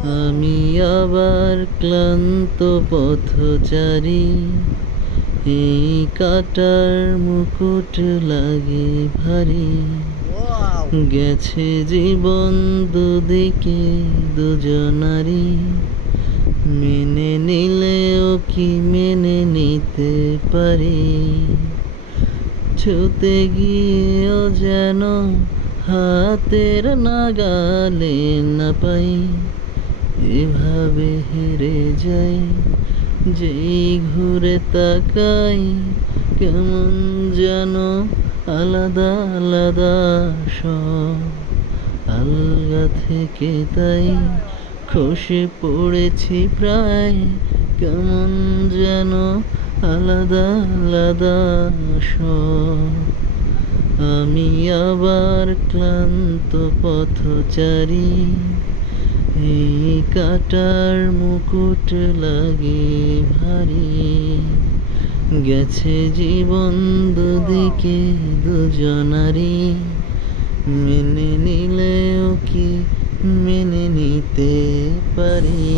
আমি আবার ক্লান্ত পথচারী, এই কাটার মুকুট লাগে ভারী। গেছে জীবন দুদিকে দুজনারি, মেনে নিলেও কি মেনে নিতে পারি? ছুতে গিয়েও যেন হাতের নাগালে না পাই, এভাবে হেরে যাই। যেই ঘুরে তাকাই কেমন যেন আলাদা আলাদা সব, আলগা থেকে তাই খসে পড়েছি প্রায়, কেমন যেন আলাদা আলাদা সব। আমি আবার ক্লান্ত পথচারী, এই কাটার মুকুট লাগে ভারী। গেছে জীবন দুদিকে দুজনারি, মেনে নিলেও কি মেনে নিতে পারি?